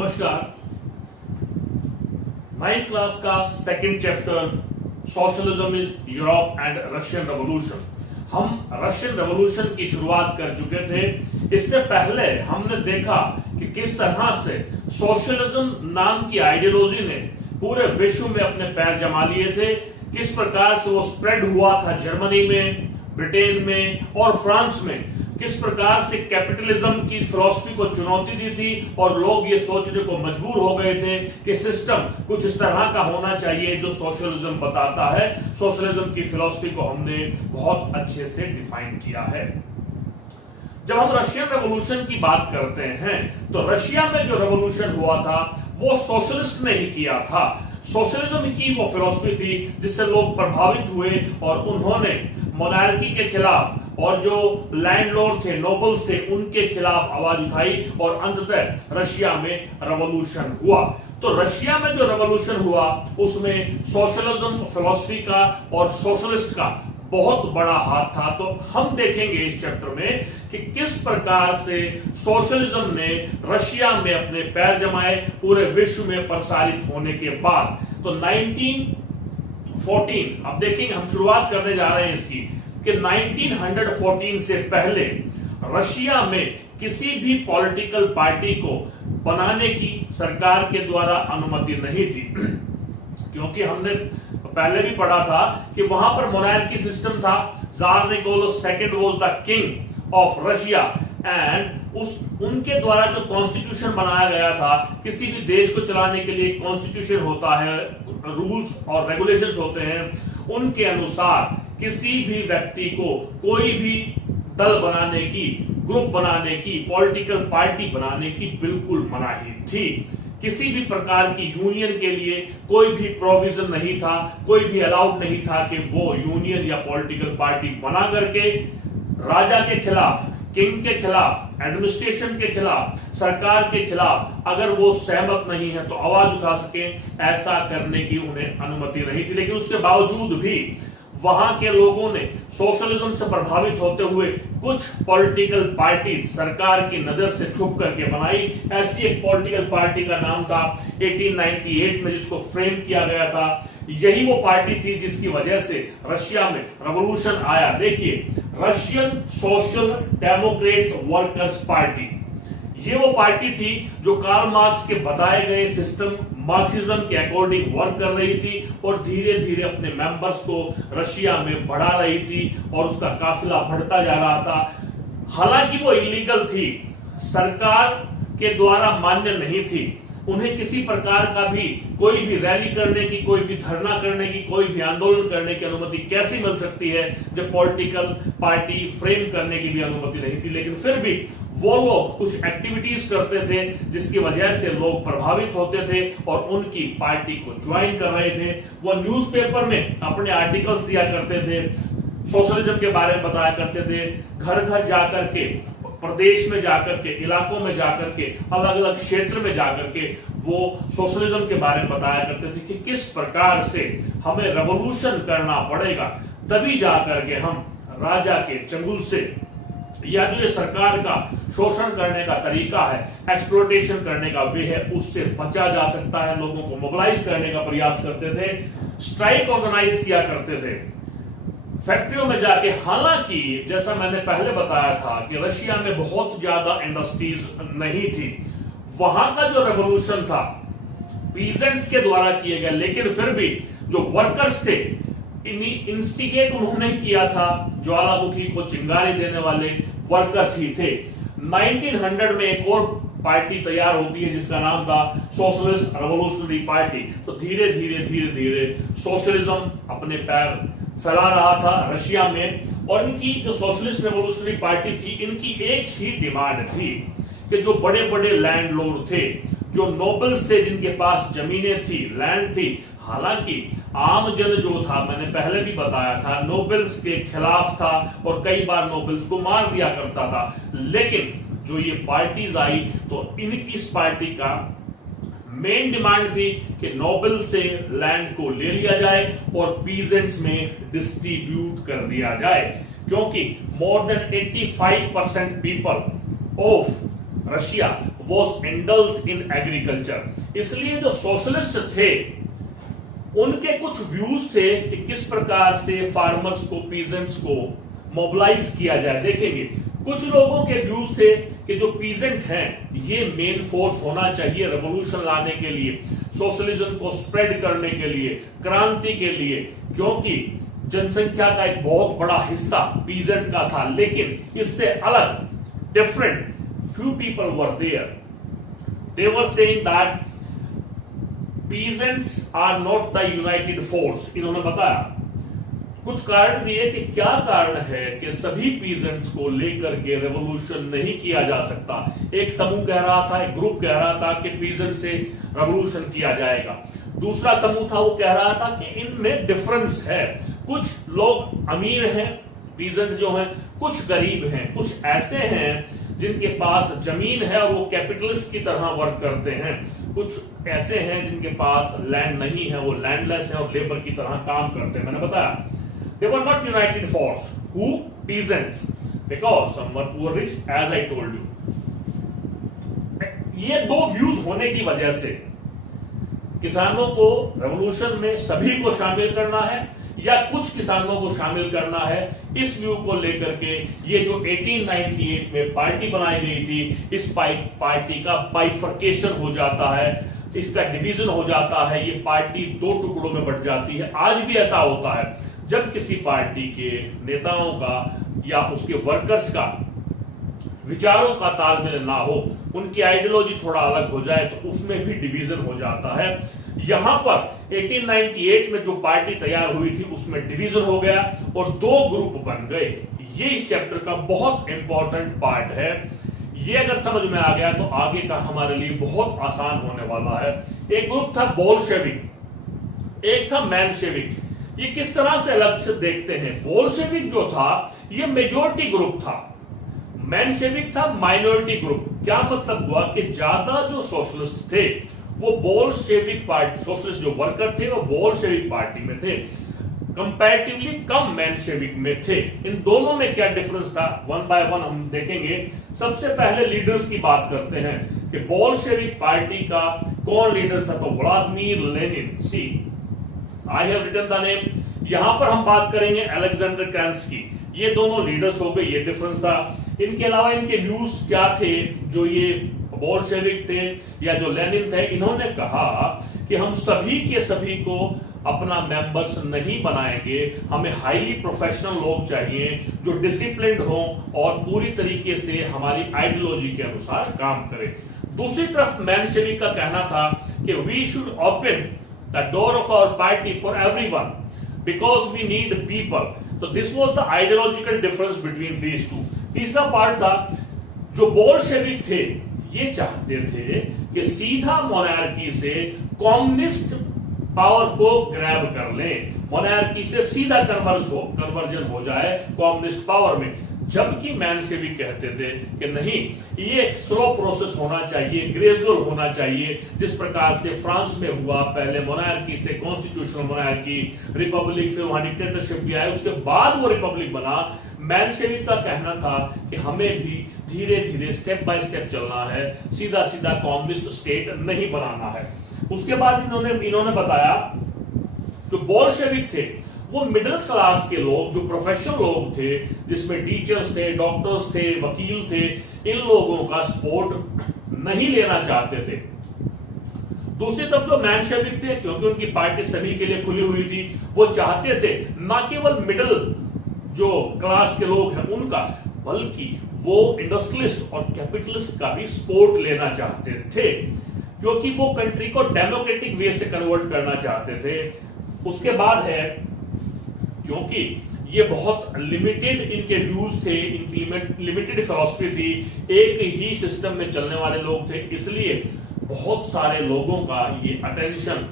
नमस्कार। 9th class का second chapter socialism in Europe and Russian revolution. हम Russian revolution की शुरुआत कर चुके थे। इससे पहले हमने देखा कि किस तरह से सोशलिज्म नाम की आइडियोलॉजी ने पूरे विश्व में अपने पैर जमा लिए थे, किस प्रकार से वो स्प्रेड हुआ था जर्मनी में, ब्रिटेन में और फ्रांस में, किस प्रकार से कैपिटलिज्म की फिलॉसफी को चुनौती दी थी और लोग ये सोचने को मजबूर हो गए थे कि सिस्टम कुछ इस तरह का होना चाहिए जो सोशलिज्म बताता है। सोशलिज्म की फिलॉसफी को हमने बहुत अच्छे से डिफाइन किया है। जब हम रशियन रेवोल्यूशन की बात करते हैं तो रशिया में जो रेवोल्यूशन हुआ था वो सोशलिस्ट ने ही किया था। सोशलिज्म की वो फिलॉसफी थी जिससे लोग प्रभावित हुए और उन्होंने मोनार्की के खिलाफ और जो लैंडलॉर्ड थे, नोबल्स थे, उनके खिलाफ आवाज उठाई और अंततः रशिया में रेवोल्यूशन हुआ। तो रशिया में जो रेवोल्यूशन हुआ उसमें सोशलिज्म फिलॉसफी का और सोशलिस्ट का बहुत बड़ा हाथ था। तो हम देखेंगे इस चैप्टर में कि किस प्रकार से सोशलिज्म ने रशिया में अपने पैर जमाए पूरे विश्व में प्रसारित होने के बाद। तो 1914 अब देखेंगे, हम शुरुआत करने जा रहे हैं इसकी कि 1914 से पहले रशिया में किसी भी पॉलिटिकल पार्टी को बनाने की सरकार के द्वारा अनुमति नहीं थी, क्योंकि हमने पहले भी पढ़ा था कि वहां पर मोनार्की सिस्टम था। Tsar Nicholas second was the king of Russia and उनके द्वारा जो कॉन्स्टिट्यूशन बनाया गया था, किसी भी देश को चलाने के लिए कॉन्स्टिट्यूशन होता है, रूल्स और रेगुलेशंस होते हैं, उनके अनुसार किसी भी व्यक्ति को कोई भी दल बनाने की, ग्रुप बनाने की, पॉलिटिकल पार्टी बनाने की बिल्कुल मनाही थी। किसी भी प्रकार की यूनियन के लिए कोई भी प्रोविजन नहीं था, कोई भी अलाउड नहीं था कि वो यूनियन या पॉलिटिकल पार्टी बना करके राजा के खिलाफ, किंग के खिलाफ, एडमिनिस्ट्रेशन के खिलाफ, सरकार के खिलाफ अगर वो सहमत नहीं है तो आवाज उठा सके, ऐसा करने की उन्हें अनुमति नहीं थी। लेकिन उसके बावजूद भी वहां के लोगों ने सोशलिज्म से प्रभावित होते हुए कुछ पॉलिटिकल पार्टी सरकार की नजर से छुप करके बनाई। ऐसी एक पॉलिटिकल पार्टी का नाम था 1898 में जिसको फ्रेम किया गया था। यही वो पार्टी थी जिसकी वजह से रशिया में रेवोल्यूशन आया। देखिए, Russian social Democrats workers party, ये वो पार्टी थी जो कार्ल मार्क्स के बताए गए सिस्टम मार्क्सिज्म के अकॉर्डिंग वर्क कर रही थी और धीरे धीरे अपने मेंबर्स को रशिया में बढ़ा रही थी और उसका काफिला बढ़ता जा रहा था। हालांकि वो इलीगल थी, सरकार के द्वारा मान्य नहीं थी, उन्हें किसी प्रकार का भी कोई भी रैली करने की, कोई भी धरना करने की, कोई भी आंदोलन करने की अनुमति कैसे मिल सकती है जब पॉलिटिकल पार्टी फ्रेम करने की भी अनुमति नहीं थी। लेकिन फिर भी वो लोग कुछ एक्टिविटीज करते थे जिसकी वजह से लोग प्रभावित होते थे और उनकी पार्टी को ज्वाइन कर रहे थे। वो न्यूज़पेपर में अपने आर्टिकल्स दिया करते थे, सोशलिज्म के बारे में बताया करते थे, घर घर जाकर के, प्रदेश में जाकर के, इलाकों में जाकर के, अलग अलग क्षेत्र में जाकर के वो सोशलिज्म के बारे में बताया करते थे कि किस प्रकार से हमें रेवोल्यूशन करना पड़ेगा, तभी जाकर के हम राजा के चंगुल से या जो ये सरकार का शोषण करने का तरीका है, एक्सप्लॉयटेशन करने का वे है, उससे बचा जा सकता है। लोगों को मोबिलाइज करने का प्रयास करते थे, स्ट्राइक ऑर्गेनाइज किया करते थे फैक्ट्रियों में जाके। हालांकि जैसा मैंने पहले बताया था कि रशिया में बहुत ज्यादा इंडस्ट्रीज नहीं थी, वहां का जो रेवोल्यूशन था पीजेंट्स के द्वारा किए गए, लेकिन फिर भी जो वर्कर्स थे इंस्टिगेट उन्होंने किया था, ज्वालामुखी को चिंगारी देने वाले वर्कर्स ही थे। 1900 में एक और पार्टी तैयार होती है जिसका नाम था सोशलिस्ट रेवोल्यूशनरी पार्टी। तो धीरे धीरे धीरे धीरे सोशलिज्म अपने पैर फैला रहा था रशिया में और इनकी जो सोशलिस्ट रेवोल्यूशनरी पार्टी थी, इनकी एक ही डिमांड थी कि जो बड़े बड़े लैंडलॉर्ड थे, जो नोबल्स थे, जिनके पास जमीनें थी, लैंड थी, हालांकि आम जन जो था, मैंने पहले भी बताया था, नोबल्स के खिलाफ था और कई बार नोबल्स को मार दिया करता था। लेकिन जो ये पार्टीज आई तो इस पार्टी का मेन डिमांड थी कि नोबल से लैंड को ले लिया जाए और पीजेंट्स में डिस्ट्रीब्यूट कर दिया जाए, क्योंकि more than 85% people of Russia was indulged in agriculture। इसलिए जो सोशलिस्ट थे उनके कुछ व्यूज थे कि किस प्रकार से फार्मर्स को, पीजेंट्स को मोबिलाइज किया जाए। देखेंगे कुछ लोगों के व्यूज थे कि जो पीजेंट हैं ये मेन फोर्स होना चाहिए रेवोल्यूशन लाने के लिए, सोशलिज्म को स्प्रेड करने के लिए, क्रांति के लिए, क्योंकि जनसंख्या का एक बहुत बड़ा हिस्सा पीजेंट का था। लेकिन इससे अलग different few people were there, they were saying that peasants are not the united force। इन्होंने बताया कुछ कारण दिए कि क्या कारण है कि सभी पीजेंट्स को लेकर के रेवोल्यूशन नहीं किया जा सकता। एक समूह कह रहा था, एक ग्रुप कह रहा था कि पीजेंट से रेवोल्यूशन किया जाएगा, दूसरा समूह था वो कह रहा था कि इनमें डिफरेंस है, कुछ लोग अमीर हैं पीजेंट जो हैं, कुछ गरीब हैं, कुछ ऐसे हैं जिनके पास जमीन है और वो कैपिटलिस्ट की तरह वर्क करते हैं, कुछ ऐसे हैं जिनके पास लैंड नहीं है, वो लैंडलेस है और लेबर की तरह काम करते हैं। मैंने बताया they were not united force, who peasants, because some were poor rich, as I told you। ये दो व्यूज होने की वजह से किसानों को रेवोल्यूशन में सभी को शामिल करना है या कुछ किसानों को शामिल करना है, इस व्यू को लेकर के ये जो 1898 में पार्टी बनाई गई थी, इस पार्टी का बाइफर्केशन हो जाता है, इसका डिवीजन हो जाता है, ये पार्टी दो टुकड़ों में बंट जाती है। आज भी ऐसा होता है जब किसी पार्टी के नेताओं का या उसके वर्कर्स का विचारों का तालमेल ना हो, उनकी आइडियोलॉजी थोड़ा अलग हो जाए तो उसमें भी डिवीजन हो जाता है। यहां पर 1898 में जो पार्टी तैयार हुई थी उसमें डिवीजन हो गया और दो ग्रुप बन गए। ये इस चैप्टर का बहुत इंपॉर्टेंट पार्ट है। ये अगर समझ में आ गया तो आगे का हमारे लिए बहुत आसान होने वाला है। एक ग्रुप था बोल्शेविक, एक था मेंशेविक। ये किस तरह से अलग से देखते हैं? बोल्शेविक जो था ये मेजोरिटी ग्रुप था, मेंशेविक था माइनॉरिटी ग्रुप। क्या मतलब हुआ कि ज्यादा जो सोशलिस्ट थे वो बोल्शेविक पार्टी, सोशलिस्ट जो वर्कर थे वो बोल्शेविक पार्टी में थे, कंपैरेटिवली कम मेंशेविक में थे। इन दोनों में क्या डिफरेंस था, वन बाय वन हम देखेंगे। सबसे पहले लीडर्स की बात करते हैं कि बोल्शेविक पार्टी का कौन लीडर था, तो Vladimir Lenin. See I have written the name. यहां पर हम बात करेंगे अलेक्जेंडर केरेंस्की। ये दोनों लीडर्स हो गए, ये डिफरेंस था। इनके अलावा इनके व्यूज क्या थे, जो ये बोल्शेविक थे या जो लेनिन थे, इन्होंने कहा कि हम सभी के सभी को अपना मेंबर्स नहीं बनाएंगे, हमें हाईली प्रोफेशनल लोग चाहिए जो डिसिप्लिन्ड हों और पूरी तरीके से हमारी आइडियोलॉजी के अनुसार काम करें। दूसरी तरफ मेंशेविक का कहना था कि we should open the door of our party for everyone because we need people. तो this was the ideological difference between these two. तीसरा पार्ट था जो बोल्शेविक थे ये चाहते थे कि सीधा मोनार्की से कम्युनिस्ट पावर को ग्रैब कर लें, मोनार्की से सीधा कन्वर्जन हो जाए कम्युनिस्ट पावर में। जबकि मेंशेविक कहते थे कि नहीं, ये एक स्लो प्रोसेस होना चाहिए, ग्रेजुअल होना चाहिए, जिस प्रकार से फ्रांस में हुआ, पहले मोनार्की से कॉन्स्टिट्यूशनल मोनार्की, रिपब्लिक, फिर वहां डिक्टेटरशिप भी आया, उसके बाद वो रिपब्लिक बना। मेंशेविक का कहना था कि हमें भी धीरे धीरे स्टेप बाय स्टेप चलना है, सीधा सीधा कम्युनिस्ट स्टेट नहीं बनाना है। उसके बाद इन्होंने बताया जो बोल्शेविक थे वो मिडिल क्लास के लोग, जो प्रोफेशनल लोग थे, जिसमें टीचर्स थे, डॉक्टर्स थे, वकील थे, इन लोगों का सपोर्ट नहीं लेना चाहते थे। दूसरी तरफ जो मेंशेविक थे, क्योंकि उनकी पार्टी सभी के लिए खुली हुई थी, वो चाहते थे न केवल मिडिल जो क्लास के लोग हैं उनका, बल्कि वो इंडस्ट्रियलिस्ट और कैपिटलिस्ट का भी सपोर्ट लेना चाहते थे, क्योंकि वो कंट्री को डेमोक्रेटिक वे से कन्वर्ट करना चाहते थे। उसके बाद है क्योंकि ये बहुत लिमिटेड इनके व्यूज थे, इनकी लिमिटेड फिलॉसफी थी, एक ही सिस्टम में चलने वाले लोग थे, इसलिए बहुत सारे लोगों का ये अटेंशन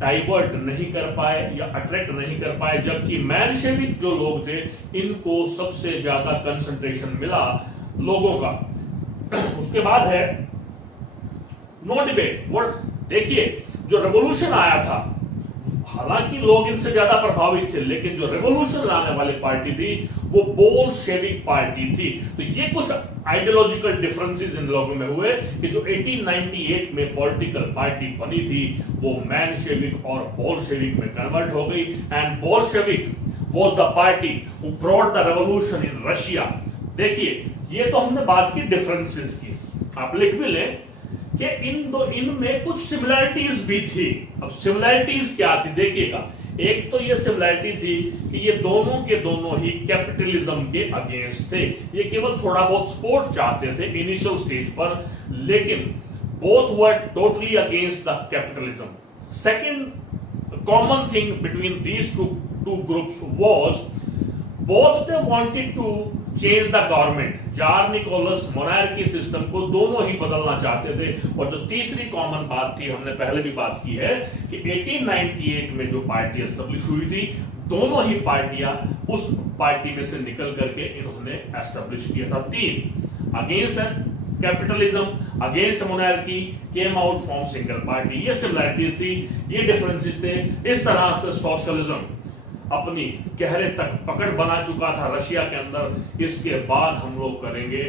डाइवर्ट नहीं कर पाए या अट्रैक्ट नहीं कर पाए। जबकि मेंशेविक जो लोग थे इनको सबसे ज्यादा कंसंट्रेशन मिला लोगों का। उसके बाद है नो डिबेट। देखिए जो रेवोल्यूशन आया था हालांकि लोग इनसे ज्यादा प्रभावित थे, लेकिन जो रेवोल्यूशन लाने वाली पार्टी थी वो बोल्शेविक पार्टी थी। तो ये कुछ आइडियोलॉजिकल डिफरेंसेस इन लोगों में हुए कि जो 1898 में पॉलिटिकल पार्टी बनी थी वो मेनशेविक और बोल्शेविक में कन्वर्ट हो गई। And Bolshevik was the party who brought the revolution in Russia. देखिए, ये तो हमने बात की डिफरेंसेस की, आप लिख भी लें कि इनमें कुछ सिमिलरिटीज भी थी। अब सिमिलरिटीज क्या थी देखिएगा, एक तो ये सिमिलरिटी थी कि ये दोनों के दोनों ही कैपिटलिज्म के अगेंस्ट थे। ये केवल थोड़ा बहुत सपोर्ट चाहते थे इनिशियल स्टेज पर, लेकिन both were totally against the capitalism. Second common thing between these two groups was both they wanted to change the government। Tsar Nicholas monarchy system को दोनों ही बदलना चाहते थे। और जो तीसरी कॉमन बात थी, हमने पहले भी बात की है कि 1898 में जो पार्टी एस्टेब्लिश हुई थी, दोनों ही पार्टियां उस पार्टी में से निकल करके इन्होंने एस्टेब्लिश किया था। तीन, against capitalism, against monarchy, came out from single party. ये सिमिलरिटीज थी, ये डिफरेंसेस थे। इस तरह से सोशलिज्म अपनी गहरे तक पकड़ बना चुका था रशिया के अंदर। इसके बाद हम लोग करेंगे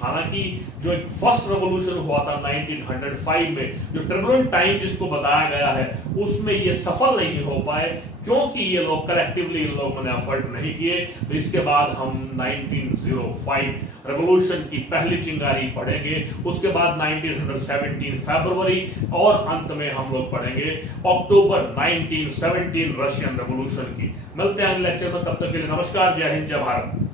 हालांकि जो एक फर्स्ट रेवोल्यूशन हुआ था 1905 में, जो टर्बुलेंट टाइम जिसको बताया गया है, उसमें ये सफल नहीं हो पाए क्योंकि ये लोग कलेक्टिवली इन लोगों ने एफर्ट नहीं किए। तो इसके बाद हम 1905 रेवोल्यूशन की पहली चिंगारी पढ़ेंगे, उसके बाद 1917 फरवरी, और अंत में हम लोग पढ़ेंगे अक्टूबर 1917 रशियन रेवोल्यूशन की। मिलते हैं अगले लेक्चर में, तब तक के लिए नमस्कार, जय हिंद, जय भारत।